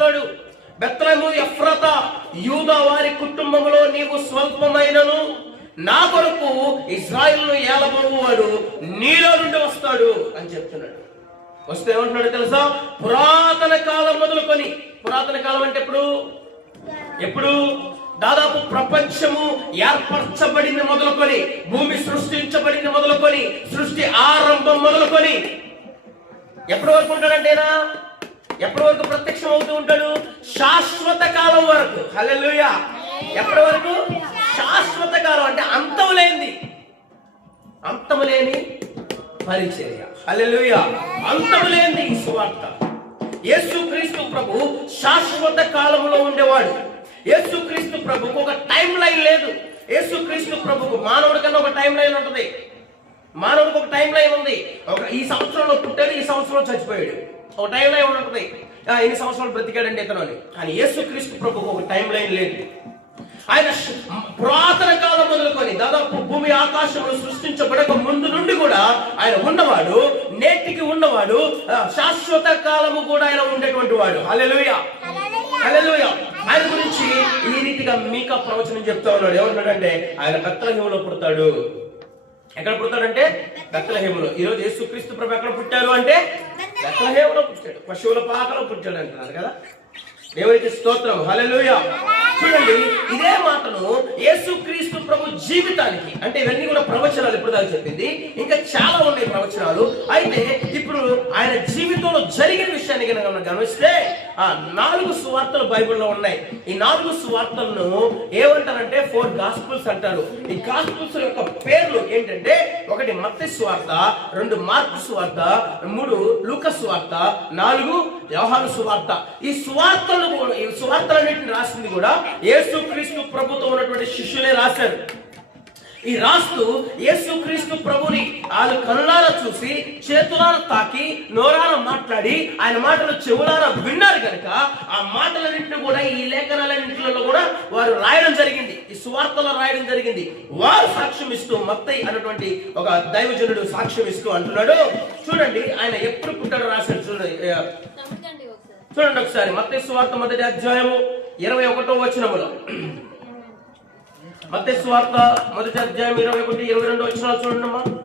పుడతాడు. బెత్లెహేము ఎఫ్రాతా, యూదా వారి కుటుంబంలో నీవు స్వల్పమైనను నా కొరకు ఇశ్రాయేలును ఏలబోవాడు నీలో నుండి వస్తాడు అని చెప్తున్నాడు. వస్తే ఏమంటున్నాడు తెలుసా? పురాతన కాలం మొదలుకొని, పురాతన కాలం అంటే ఎప్పుడు దాదాపు ప్రపంచము ఏర్పరచబడింది మొదలుకొని, భూమి సృష్టించబడింది మొదలుకొని, సృష్టి ఆరంభం మొదలుకొని ఎప్పటి వరకు ఉంటాడంటేనా? ఎప్పటి వరకు ప్రత్యక్షం అవుతూ ఉంటాడు? శాశ్వత కాలం వరకు. హల్లెలూయా! ఎప్పటి వరకు? శాశ్వత కాలం అంటే అంతము లేని పరిచర్య. హల్లెలూయా! అంతము లేని ఈ సువార్త. యేసుక్రీస్తు ప్రభు శాశ్వత కాలంలో ఉండేవాడు. యేసుక్రీస్తు ప్రభుకు ఒక టైం లైన్ లేదు. యేసుక్రీస్తు ప్రభుకు మానవుడి కన్నా ఒక టైం లైన్ ఉంటుంది. మానవుడికి ఒక టైం లైన్ ఉంది. ఈ సంవత్సరంలో పుట్టాడు, ఈ సంవత్సరంలో చచ్చిపోయాడు. ఒక టైం లైన్ ఉంటుంది. ఎన్ని సంవత్సరాలు బ్రతికాడంటే ఇతను అని. కానీ యేసుక్రీస్తు ప్రభుకు ఒక టైం లైన్ లేదు. ఆయన పురాతన కాలం మొదలుకొని దాదాపు భూమి ఆకాశంలో సృష్టించబడక ముందు నుండి కూడా ఆయన ఉన్నవాడు, నేటికి ఉన్నవాడు, శాశ్వత కాలము కూడా ఆయన ఉండేటువంటి వాడు. హల్లెలూయా! హల్లెలూయా! ఆయన గురించి ఈ రీతిగా మీకా ప్రవచనం చెప్తా ఉన్నాడు. ఏమంటాడంటే ఆయన బెత్లెహేములో పుడతాడు. ఎక్కడ పుడతాడంటే బెత్లెహేములో. ఈరోజు యేసుక్రీస్తు ప్రభు ఎక్కడ పుట్టారు అంటే బెత్లెహేములో పుట్టాడు. పశువుల పాకలో పుట్టాడు అంటున్నారు కదా. దేవునికి స్తోత్రం. హల్లెలూయా! చూడండి, ఇదే మాటను యేసుక్రీస్తు ప్రభు జీవితానికి, అంటే ఇవన్నీ కూడా ప్రవచనాలు ఇప్పుడు దాకా చెప్పింది, ఇంకా చాలా ఉన్నాయి ప్రవచనాలు. అయితే ఇప్పుడు ఆయన జీవితంలో జరిగిన విషయాన్ని కనుక గమనిస్తే 4 సువార్తలు బైబిల్లో ఉన్నాయి. ఈ 4 సువార్తలను ఏమంటారంటే 4 గాస్పుల్స్ అంటారు. ఈ గాస్పుల్స్ యొక్క పేర్లు ఏంటంటే 1 మత్తయి సువార్త, 2 మార్కు సువార్త, 3 లూకా సువార్త, 4 యోహాను సువార్త. ఈ సువార్తలన్నింటిని రాసింది కూడా యేసుక్రీస్తు ప్రభుతో ఉన్నటువంటి శిష్యులే రాశారు. ఈ రాస్తూ యేసుక్రీస్తు ప్రభుని వాళ్ళు కళ్ళారా చూసి, చేతులార తాకి, నోరార మాట్లాడి, ఆయన మాటలు చెవులారా విన్నారు కనుక ఆ మాటలన్నింటినీ కూడా ఈ లేఖనాలన్నింటిలో కూడా వారు రాయడం జరిగింది. ఈ సువార్తలో రాయడం జరిగింది. వారు సాక్ష్యం ఇస్తూ, మత్తయి అన్నటువంటి ఒక దైవజనుడు సాక్ష్యం ఇస్తూ అంటున్నాడు. చూడండి ఆయన ఎప్పుడు పుట్టాడో రాశాడు. చూడండి ఒకసారి మత్తయి సువార్త 1వ అధ్యాయము 21వ వచనములో. మత్తయి సువార్త 1వ అధ్యాయం 21, 22 వచనాలు చూడండి అమ్మా.